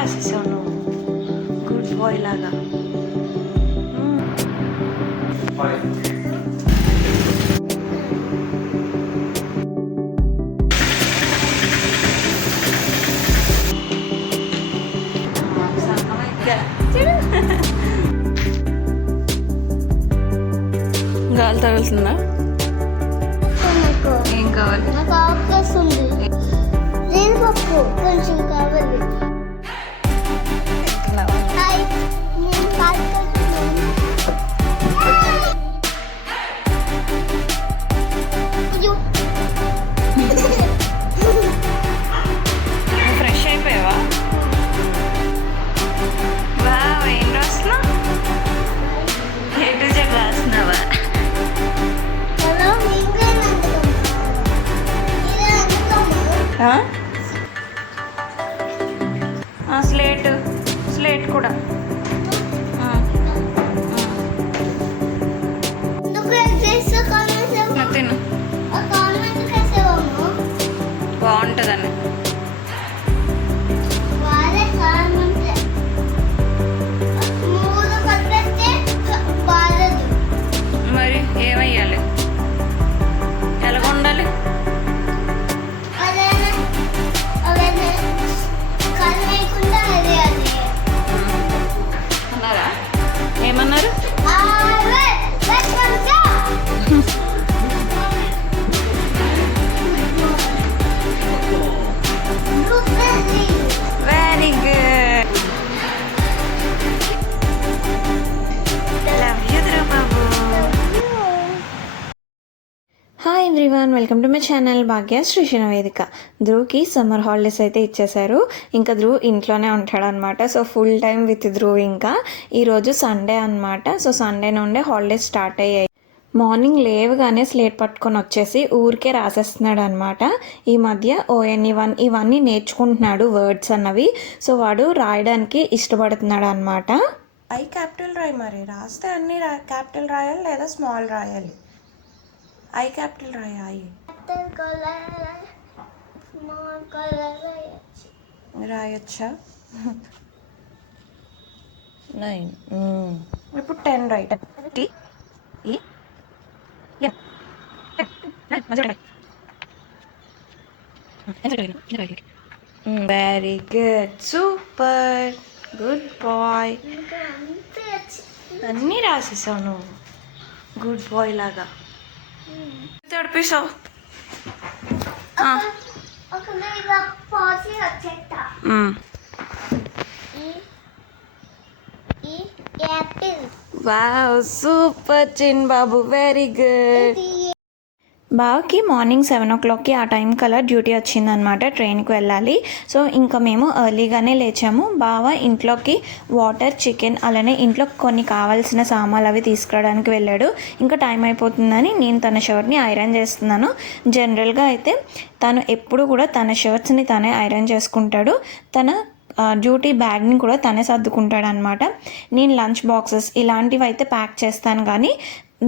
రాసేసావు నువ్వు good bye లాగా. గాలి తగులుతుందా? ఏం కావాలి? నాకు ఆఫీస్ ఉంది. నేను పప్పు కొంచెం కావాలి. హాయ్, నేను పాడుకుంటున్నాను. ఫ్రెష్ అయిపోయావా? వావ్, ఏం రాస్తున్నావు? ఏ టు జెడ్ రాస్తున్నావా? హలో, ఇంకా స్లేట్ కూడా తిను, బాగుంటుందని. మరి ఏమయ్యాలి? ఎలాగ ఉండాలి? అన్నారా? ఏమన్నారు? Very good. Love you Dhruv బాబు. Hi everyone, welcome to my channel Bhagya Srishana Vedika. ధ్రువ్కి సమ్మర్ హాలిడేస్ అయితే ఇచ్చేశారు. ఇంకా ధ్రువ్ ఇంట్లోనే ఉంటాడనమాట. So full time with Dhruv. ఇంకా ఈరోజు సండే అనమాట. సో సండే నుండే హాలిడేస్ స్టార్ట్ అయ్యాయి. మార్నింగ్ లేవగానే స్లేట్ పట్టుకొని వచ్చేసి ఊరికే రాసేస్తున్నాడు అనమాట. ఈ మధ్య ONE1 ఇవన్నీ నేర్చుకుంటున్నాడు, వర్డ్స్ అన్నవి. సో వాడు రాయడానికి ఇష్టపడుతున్నాడు అనమాట. ఐ క్యాపిటల్ రాయి, మరి రాస్తే అన్ని క్యాపిటల్ రాయాలి లేదా స్మాల్ రాయాలి? ఐ క్యాపిటల్ రాయాలి. రాయొచ్చా? 9. ఇప్పుడు 10 right. Very good, super, good boy. అన్నీ రాసేసావు నువ్వు గుడ్ బాయ్ లాగా. తడిపేసావు. వావ్, సూపర్ చిన్ బాబు, వెరీ గుడ్. బావకి మార్నింగ్ 7 o'clockకి ఆ టైం కల్లా డ్యూటీ వచ్చిందనమాట. ట్రైన్కి వెళ్ళాలి. సో ఇంకా మేము ఎర్లీగానే లేచాము. బావ ఇంట్లోకి వాటర్, చికెన్, అలానే ఇంట్లో కొన్ని కావాల్సిన సామాన్లు అవి తీసుకురావడానికి వెళ్ళాడు. ఇంకా టైం అయిపోతుందని నేను తన షర్ట్ని ఐరన్ చేస్తున్నాను. జనరల్గా అయితే తను ఎప్పుడు కూడా తన షర్ట్స్ని తనే ఐరన్ చేసుకుంటాడు. తన డ్యూటీ బ్యాగ్ని కూడా తనే సర్దుకుంటాడు అనమాట. నేను లంచ్ బాక్సెస్ ఇలాంటివి అయితే ప్యాక్ చేస్తాను, కానీ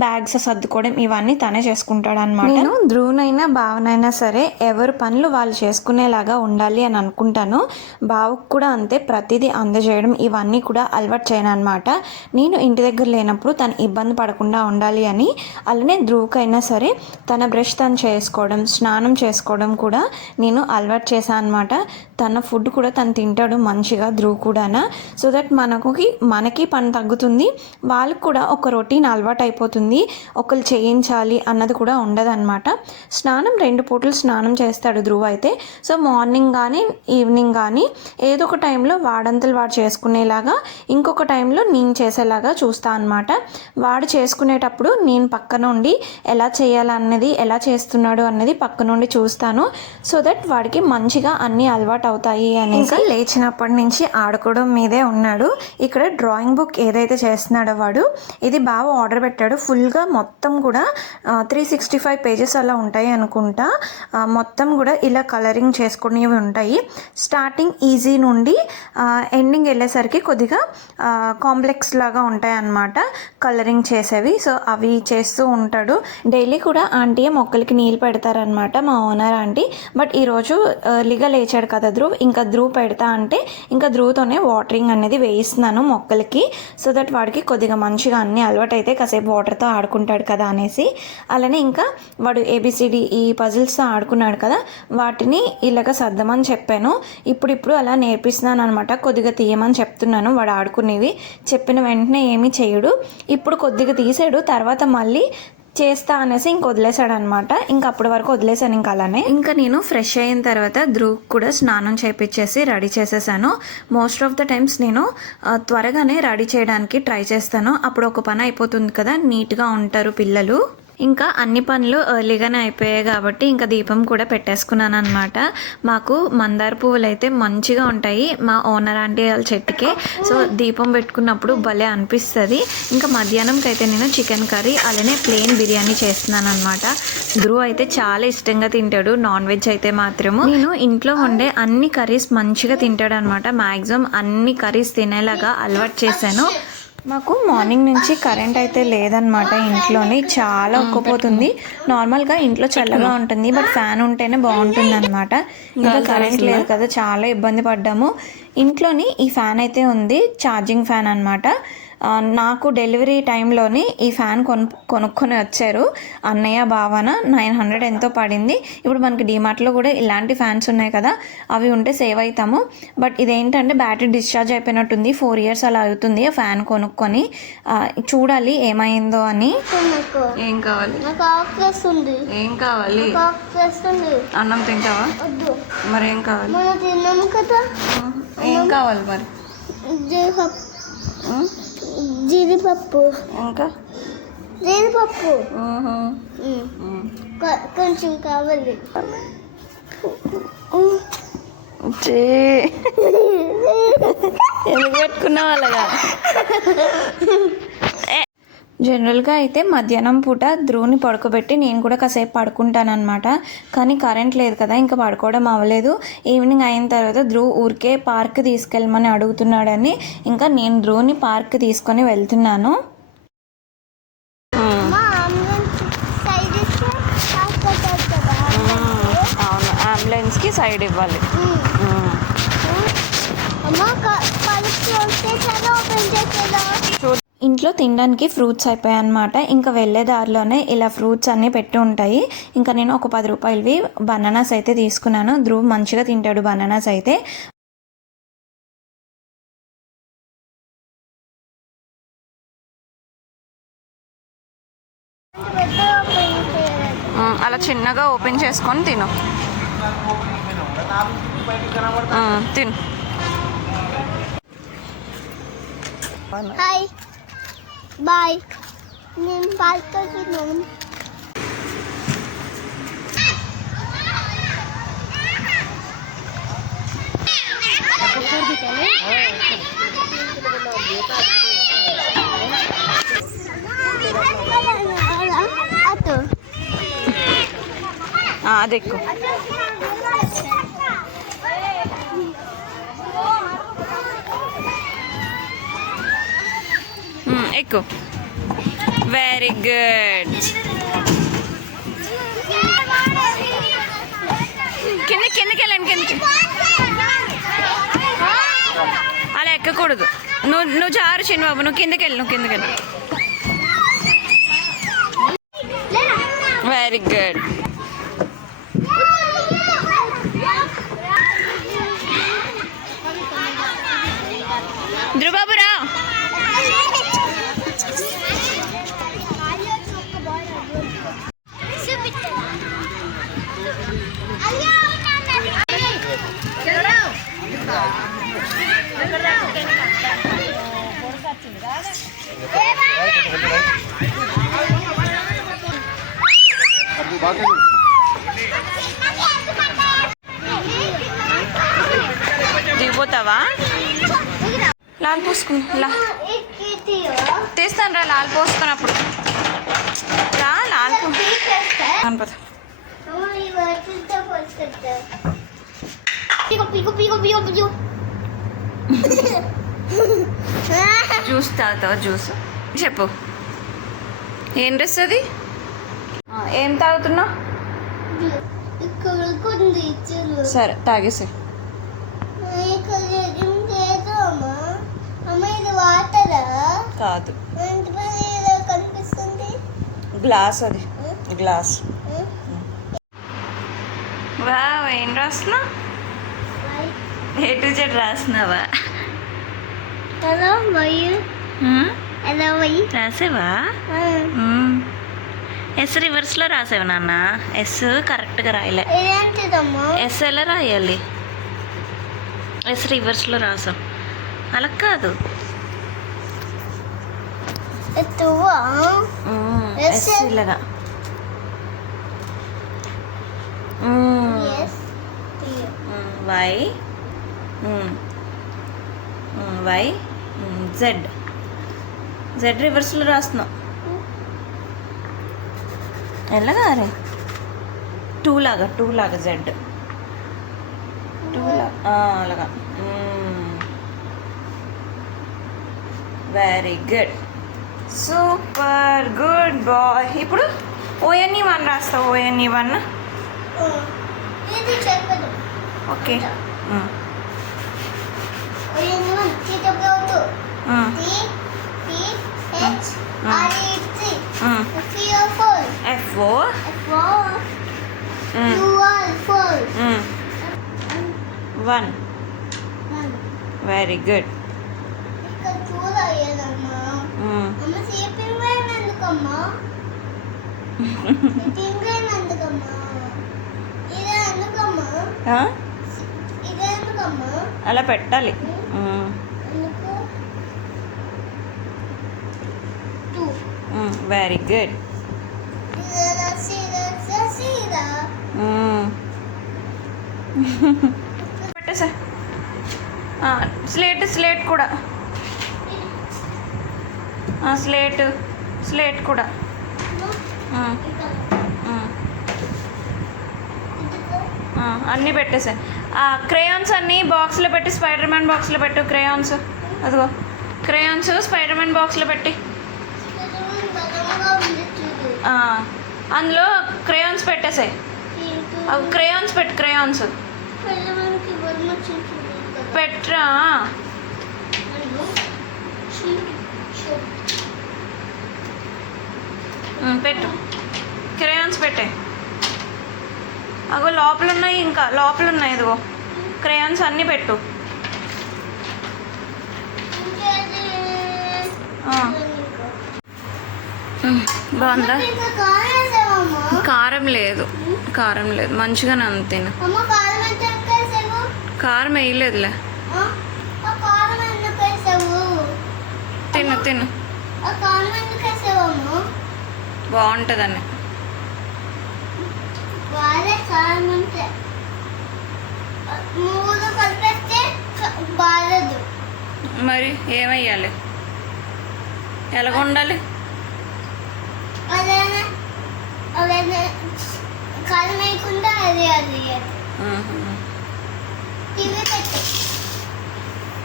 బ్యాగ్స్ సర్దుకోవడం ఇవన్నీ తనే చేసుకుంటాడు అనమాట. నేను ధ్రువనైనా బావనైనా సరే ఎవరి పనులు వాళ్ళు చేసుకునేలాగా ఉండాలి అని అనుకుంటాను. బావకు కూడా అంతే, ప్రతిదీ అందజేయడం ఇవన్నీ కూడా అలవాటు చేయను అనమాట. నేను ఇంటి దగ్గర లేనప్పుడు తను ఇబ్బంది పడకుండా ఉండాలి అని. అలానే ధ్రువకైనా సరే తన బ్రష్ తను చేసుకోవడం, స్నానం చేసుకోవడం కూడా నేను అలవాటు చేశాను అనమాట. తన ఫుడ్ కూడా తను తింటాడు మంచిగా, ధ్రువ్ కూడా. సో దట్ మనకి పని తగ్గుతుంది, వాళ్ళకు కూడా ఒక రొటీన్ అలవాటు అయిపోతుంది. ఒకరు చేయించాలి అన్నది కూడా ఉండదన్నమాట. స్నానం 2 పూటలు స్నానం చేస్తాడు ధ్రువ్ అయితే. సో మార్నింగ్ కానీ ఈవినింగ్ కానీ ఏదో ఒక టైంలో వాడంతలు వాడు చేసుకునేలాగా, ఇంకొక టైంలో నేను చేసేలాగా చూస్తాను అనమాట. వాడు చేసుకునేటప్పుడు నేను పక్క నుండి ఎలా చేయాలన్నది, ఎలా చేస్తున్నాడు అన్నది పక్క నుండి చూస్తాను. సో దట్ వాడికి మంచిగా అన్నీ అలవాటు అవుతాయి అనేసి. లేచినప్పటి నుంచి ఆడుకోవడం మీదే ఉన్నాడు. ఇక్కడ డ్రాయింగ్ బుక్ ఏదైతే చేస్తున్నాడో వాడు, ఇది బాగా ఆర్డర్ పెట్టాడు. ఫుల్గా మొత్తం కూడా 365 పేజెస్ అలా ఉంటాయి అనుకుంటా. మొత్తం కూడా ఇలా కలరింగ్ చేసుకునేవి ఉంటాయి. స్టార్టింగ్ ఈజీ నుండి ఎండింగ్ వెళ్ళేసరికి కొద్దిగా కాంప్లెక్స్ లాగా ఉంటాయి అన్నమాట కలరింగ్ చేసేవి. సో అవి చేస్తూ ఉంటాడు. డైలీ కూడా ఆంటీ మొక్కలకి నీళ్ళు పెడతారనమాట మా ఓనర్ ఆంటీ. బట్ ఈరోజు ఎర్లీగా లేచాడు కదా ధ్రువ్, ఇంకా ధ్రువ్ పెడతా అంటే ఇంకా ధ్రువ్తోనే వాటరింగ్ అనేది వేయిస్తున్నాను మొక్కలకి. సో దట్ వాడికి కొద్దిగా మంచిగా అన్నీ అలవాటు అయితే కాసేపు వాటర్తో ఆడుకుంటాడు కదా అనేసి. అలానే ఇంకా వాడు ఏబిసిడి ఈ పజిల్స్తో ఆడుకున్నాడు కదా, వాటిని ఇలాగ సర్దమని చెప్పాను. ఇప్పుడు అలా నేర్పిస్తున్నాను అనమాట. కొద్దిగా తీయమని చెప్తున్నాను. వాడు ఆడుకునేవి చెప్పిన వెంటనే ఏమీ చేయడు. ఇప్పుడు కొద్దిగా తీసాడు, తర్వాత మళ్ళీ చేస్తా అనేసి ఇంక వదిలేసాడు అనమాట. ఇంక అప్పటి వరకు వదిలేసాను. ఇంకా అలానే ఇంకా నేను ఫ్రెష్ అయిన తర్వాత ధ్రువ్ కూడా స్నానం చేయించేసి రెడీ చేసేసాను. మోస్ట్ ఆఫ్ ద టైమ్స్ నేను త్వరగానే రెడీ చేయడానికి ట్రై చేస్తాను. అప్పుడు ఒక పని అయిపోతుంది కదా, నీట్గా ఉంటారు పిల్లలు. ఇంకా అన్ని పనులు ఎర్లీగానే అయిపోయాయి కాబట్టి ఇంకా దీపం కూడా పెట్టేసుకున్నాను అనమాట. మాకు మందార పువ్వులు అయితే మంచిగా ఉంటాయి మా ఓనర్ ఆంటీ వాళ్ళ చెట్టుకే. సో దీపం పెట్టుకున్నప్పుడు భలే అనిపిస్తుంది. ఇంకా మధ్యాహ్నంకి అయితే నేను చికెన్ కర్రీ అలానే ప్లెయిన్ బిర్యానీ చేస్తున్నాను అనమాట. ధ్రువ్ అయితే చాలా ఇష్టంగా తింటాడు నాన్ వెజ్ అయితే మాత్రము. నేను ఇంట్లో ఉండే అన్ని కర్రీస్ మంచిగా తింటాడు అనమాట. మ్యాక్సిమం అన్ని కర్రీస్ తినేలాగా అలవాటు చేశాను. మాకు మార్నింగ్ నుంచి కరెంట్ అయితే లేదనమాట. ఇంట్లోనే చాలా ఒక్కపోతుంది. నార్మల్గా ఇంట్లో చల్లగా ఉంటుంది, బట్ ఫ్యాన్ ఉంటేనే బాగుంటుంది అనమాట. ఇంకా కరెంట్ లేదు కదా, చాలా ఇబ్బంది పడ్డాము. ఇంట్లోని ఈ ఫ్యాన్ అయితే ఉంది, ఛార్జింగ్ ఫ్యాన్ అనమాట. నాకు డెలివరీ టైంలోని ఈ ఫ్యాన్ కొనుక్కొని వచ్చారు అన్నయ్య భావన. 900 ఎంతో పడింది. ఇప్పుడు మనకి డిమార్ట్లో కూడా ఇలాంటి ఫ్యాన్స్ ఉన్నాయి కదా, అవి ఉంటే సేవ్ అవుతాము. బట్ ఇదేంటంటే బ్యాటరీ డిశ్చార్జ్ అయిపోయినట్టుంది. 4 years అలా అవుతుంది ఆ ఫ్యాన్ కొనుక్కొని. చూడాలి ఏమైందో అని. ఏం కావాలి? ఏం కావాలి? అన్నం తింటావా? మరి ఏం కావాలి? ఏం కావాలి మరి? జీడిపప్పు. ఇంకా జీడిపప్పు కొంచెం కావాలి. ఎందుకు పెట్టుకున్నావు అలాగా? జనరల్గా అయితే మధ్యాహ్నం పూట ధ్రువుని పడుకోబెట్టి నేను కూడా కాసేపు పడుకుంటానమాట. కానీ కరెంట్ లేదు కదా, ఇంకా పడుకోవడం అవ్వలేదు. ఈవినింగ్ అయిన తర్వాత ధ్రువ్ ఊరికే పార్క్ తీసుకెళ్ళమని అడుగుతున్నాడని ఇంకా నేను ధ్రువుని పార్క్ తీసుకొని వెళ్తున్నాను. అవును, అంబులెన్స్కి సైడ్ ఇవ్వాలి. ఇంట్లో తినడానికి ఫ్రూట్స్ అయిపోయాయి అనమాట. ఇంకా వెళ్ళే దారిలోనే ఇలా ఫ్రూట్స్ అన్నీ పెట్టి ఉంటాయి. ఇంకా నేను ఒక 10 రూపాయలవి బనానాస్ అయితే తీసుకున్నాను. ధ్రువ్ మంచిగా తింటాడు బనానాస్ అయితే. అలా చిన్నగా ఓపెన్ చేసుకొని తిను. తిను. Hi bye. నేను పార్క్ వెళ్తున్నాను. అది ఎక్కువ. ఎక్కువ. Very good. కిందకి వెళ్ళండి, కిందకి. అలా ఎక్కకూడదు. నువ్వు జారు చిన్నబాబు, నువ్వు కిందకి వెళ్ళు. Very good. ధ్రువబాబు రా. దిగిపోతావా? లాల్ పోసుకుని తీస్తాను రా. లాల్ పోసుకున్నప్పుడు కాల్పు అనుపద జ్యూస్ తాగుతావా? జ్యూస్ చెప్పు, ఏం డ్రెస్ అది? ఏం తాగుతున్నావు? సరే తాగేసి. కాదు, గ్లాస్ అది, గ్లాస్. వా, ఏం రాస్తున్నావు? A to Z రాస్తున్నావా? రాసేవా? ఎస్ రివర్స్లో రాసావు నాన్న. ఎస్ కరెక్ట్గా రాయలే. ఎస్ ఎలా రాయాలి? ఎస్ రివర్స్లో రాసావు. అలా కాదు, ఎస్ ఇలాగా. Why why Z. జెడ్ రివర్స్లో రాస్తున్నావు. ఎలాగా రే? టూ లాగా జెడ్. అలాగా. Very good, super good boy. ఇప్పుడు ఓఎన్ఈ 1 రాస్తావు. O N E 1. Okay. F4. One. Very good. అలా పెట్టాలి. Very good. పెట్టేసా. స్లేట్ కూడా. స్లేట్ కూడా. అన్నీ పెట్టేసా. క్రేయాన్స్ అన్నీ బాక్స్లో పెట్టి, స్పైడర్ మ్యాన్ బాక్స్లో పెట్టు. క్రేయాన్స్, అదిగో క్రేయాన్స్ స్పైడర్ మ్యాన్ బాక్స్లో పెట్టి, అందులో క్రేయాన్స్ పెట్టేసాయి. క్రేయాన్స్ పెట్టు. Crayons Petra. పెట్టు. క్రేయాన్స్ పెట్టే. అగో లోపల ఉన్నాయి, ఇంకా లోపల ఉన్నాయి. ఇదిగో క్రేయాన్స్ అన్నీ పెట్టు. బాగుందా? కారం లేదు, మంచిగానే ఉంది. తిను. కారం వేయలేదులే. తిను బాగుంటుందని. మరి ఏమయ్యాలి? ఎలాగ ఉండాలి?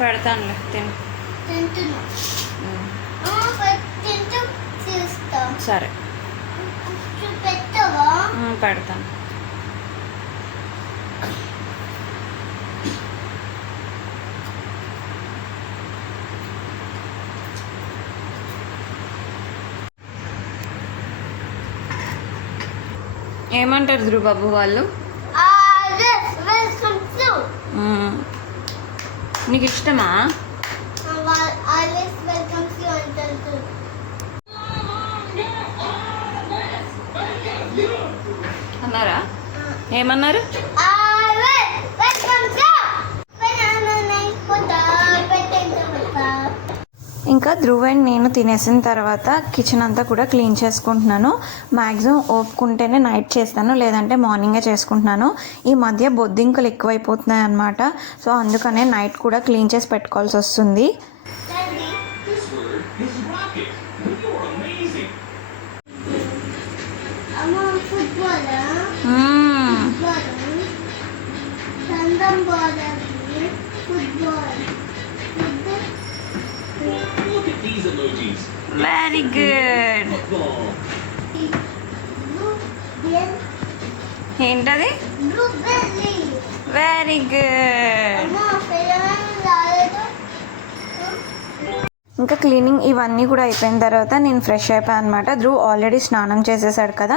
పెడతానులే. తిను. సరే పెడతాను. ఏమంటారు ధ్రువ బాబు వాళ్ళు? నీకు ఇష్టమా? అన్నారా? ఏమన్నారు? ఇంకా ధ్రువ్ అండ్ నేను తినేసిన తర్వాత కిచెన్ అంతా కూడా క్లీన్ చేసుకుంటున్నాను. మ్యాక్సిమం ఓపుకుంటేనే నైట్ చేస్తాను, లేదంటే మార్నింగే చేసుకుంటున్నాను. ఈ మధ్య బొద్దింకలు ఎక్కువైపోతున్నాయి అన్నమాట. సో అందుకనే నైట్ కూడా క్లీన్ చేసి పెట్టుకోవాల్సి వస్తుంది. Carrom board football Look at these emojis. Very good. Football. ఏంటది? Blueberry very good. అమ్మ పిల్లలు రాలేదు ఇంకా క్లీనింగ్ ఇవన్నీ కూడా అయిపోయిన తర్వాత నేను ఫ్రెష్ అయిపోయాను అనమాట. ధ్రువ్ ఆల్రెడీ స్నానం చేసేసాడు కదా.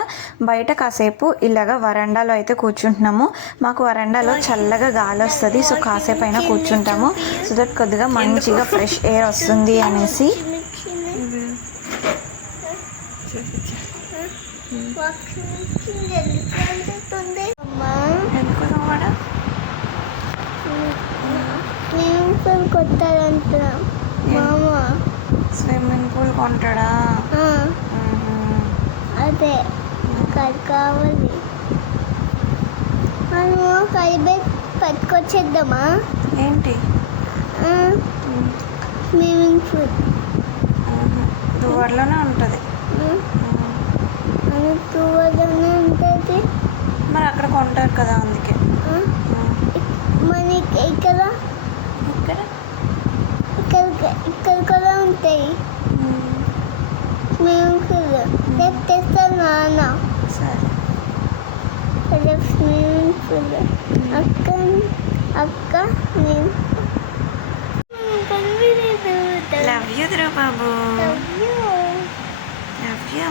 బయట కాసేపు ఇలాగా వరండాలో అయితే కూర్చుంటున్నాము. మాకు వరండాలో చల్లగా గాలి వస్తుంది, సో కాసేపు అయినా కూర్చుంటాము, సో దట్ కొద్దిగా మంచిగా ఫ్రెష్ ఎయిర్ వస్తుంది అనేసి. కొట్టాలంటున్నాం మామ స్విమ్మింగ్ పూల్ కొంటాడా? అదే కావాలి మనము కలిపి పట్టుకొచ్చేద్దామా? ఏంటి? స్విమ్మింగ్ పూల్ దువ్వాడలోనే ఉంటుంది. టూలోనే ఉంటుంది. మరి అక్కడ కొంటారు కదా, అందుకే. మనకి ఇక్కడ ఇక్కడ ఇక్కడ కూడా ఉంటాయి స్విమ్మింగ్ పూల్. రేపు తెస్తాను నాన్న. సరే. రేపు స్విమ్మింగ్ పూల్ అక్క నేను లవ్ యూ ధ్రువ్ బాబు.